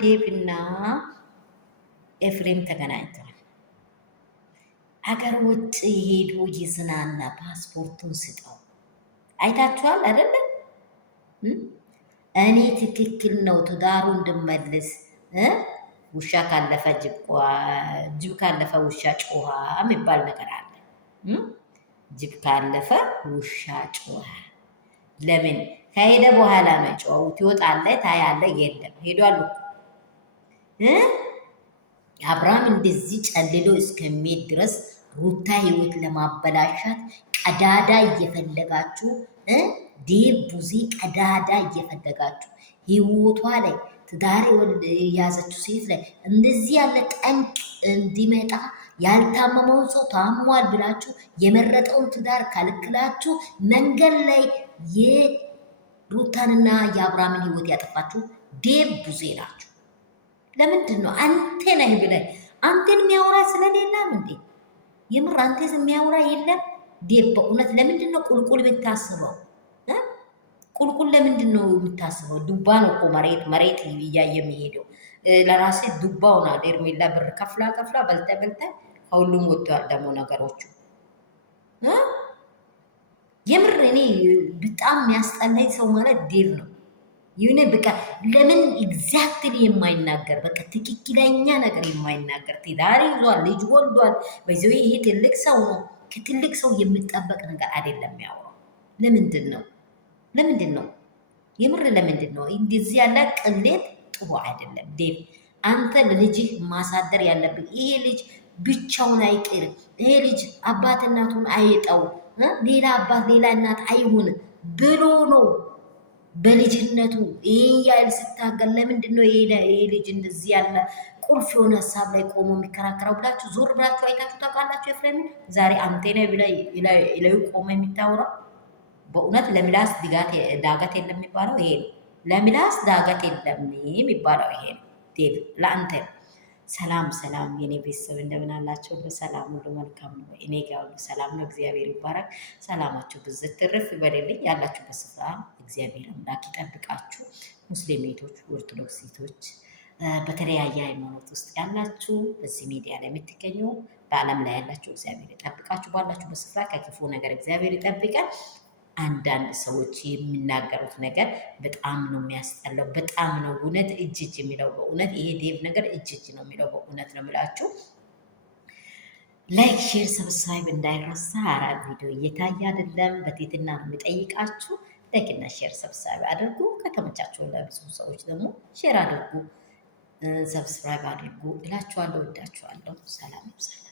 ዴቭና ኤፍሬም ተገናኝተዋል። አገር ውጭ ሄዶ ይዝናና፣ ፓስፖርቱን ስጠው። አይታችኋል አይደለም? እኔ ትክክል ነው ትዳሩ እንድመልስ ውሻ ካለፈ ጅብ ካለፈ ውሻ ጮኸ የሚባል ነገር አለ። ጅብ ካለፈ ውሻ ጮኸ። ለምን ከሄደ በኋላ ነው ጮኸው? ትወጣለህ፣ ታያለህ፣ የለም ሄዷል። አብርሃም እንደዚህ ጨልሎ እስከሚሄድ ድረስ ሩታ ህይወት ለማበላሻት ቀዳዳ እየፈለጋችሁ ዴብ ቡዚ ቀዳዳ እየፈለጋችሁ ህይወቷ ላይ ትዳር የያዘችው ሴት ላይ እንደዚህ ያለ ጠንቅ እንዲመጣ ያልታመመውን ሰው ታሟል ብላችሁ የመረጠውን ትዳር ካልክላችሁ መንገድ ላይ የሩታንና የአብርሃምን ህይወት ያጠፋችሁ ዴብ ቡዜ ናችሁ። ለምንድን ነው አንተ ነህ ብለህ አንተን የሚያወራ ስለሌለም እንዴ? የምር አንተ የሚያወራ የለም። ዴብ በእውነት ለምንድን ነው ቁልቁል የምታስበው? ቁልቁል ለምንድን ነው የምታስበው? ዱባ ነው እኮ መሬት እያየ የሚሄደው። ለራሴ ዱባ ሆና ሄርሜላ ብር ከፍላ በልተ ከሁሉም ወጥተዋል ደግሞ ነገሮቹ። የምር እኔ በጣም የሚያስጠላኝ ሰው ማለት ዴብ ነው። ይሁን በቃ ለምን ኤግዛክትሊ የማይናገር በቃ ትክክለኛ ነገር የማይናገር ትዳር ይዟል፣ ልጅ ወልዷል። በዚህ ይሄ ትልቅ ሰው ነው። ከትልቅ ሰው የሚጠበቅ ነገር አይደለም ያወራው። ለምንድን ነው የምር ለምንድን ነው እንደዚህ ያለ ቅሌት? ጥሩ አይደለም ዴቭ። አንተ ለልጅህ ማሳደር ያለብን ይሄ ልጅ ብቻውን አይቀርም። ይሄ ልጅ አባት እናቱን አይጠው፣ ሌላ አባት ሌላ እናት አይሁን ብሎ ነው በልጅነቱ ይሄን ያህል ስታገል። ለምንድን ነው ይሄ ልጅ እንደዚህ ያለ ቁልፍ የሆነ ሀሳብ ላይ ቆሞ የሚከራከረው ብላችሁ ዞር ብላችሁ አይታችሁ ታውቃላችሁ? ኤፍሬም ዛሬ አንቴና ላይ ቆሞ የሚታወራው በእውነት ለምላስ ዳገት የለም የሚባለው ይሄ ነው። ለምላስ ዳገት የለም የሚባለው ይሄ ነው። ዴቭ ለአንተ ሰላም የኔ ቤተሰብ እንደምን አላችሁ? ሁሉ ሰላም፣ ሁሉ መልካም ነው። እኔ ጋር ሁሉ ሰላም ነው። እግዚአብሔር ይባረክ። ሰላማችሁ ብዝት ትርፍ ይበልልኝ። ያላችሁበት ስፍራ እግዚአብሔር አምላክ ይጠብቃችሁ። ሙስሊም ሴቶች፣ ኦርቶዶክስ ሴቶች፣ በተለያየ ሃይማኖት ውስጥ ያላችሁ በዚህ ሚዲያ ላይ የምትገኙ በዓለም ላይ ያላችሁ እግዚአብሔር ይጠብቃችሁ። ባላችሁበት ስፍራ ከክፉ ነገር እግዚአብሔር ይጠብቃል። አንዳንድ ሰዎች የሚናገሩት ነገር በጣም ነው የሚያስጠላው። በጣም ነው እውነት እጅ የሚለው በእውነት ይሄ ዴቭ ነገር እጅ ነው የሚለው በእውነት ነው የምላችሁ። ላይክ፣ ሼር፣ ሰብስክራይብ እንዳይረሳ። አራት ቪዲዮ እየታየ አይደለም፣ በትህትና ነው የሚጠይቃችሁ። ላይክ እና ሼር ሰብስክራይብ አድርጉ። ከተመቻችሁ ለብዙ ሰዎች ደግሞ ሼር አድርጉ፣ ሰብስክራይብ አድርጉ እላችኋለሁ። ወዳችኋለሁ። ሰላም ይብዛል።